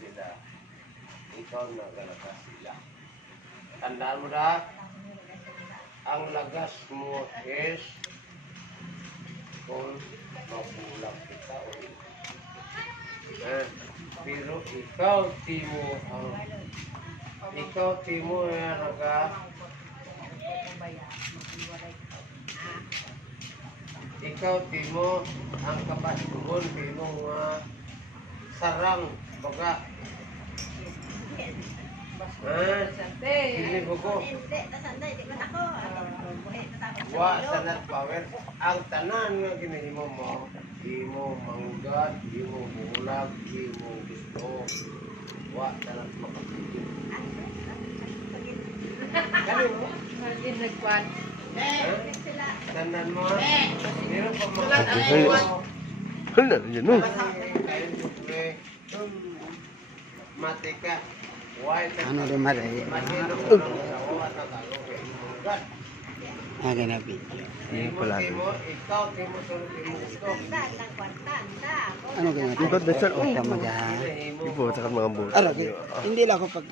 sila, ikaw nagalagas sila. Tandaan mo na, ang lagas mo is kung magulang kita o hindi. Pero ikaw timo naga ikaw timo ang kapatugon binong sarang baga hindi ko wa sanat power ang tanan nga ginahimo mo imo manggat imo bulag imo gusto wa sanat makapigil kani mo Margin nagkuhan. tanan mo pero pa Hala, yun no. matika Ano rin maray? Aga na video. Ini pala. Ano ganyan? Ibot dasal o tama dyan. Ibot sa mga bot. Hindi lang ako pag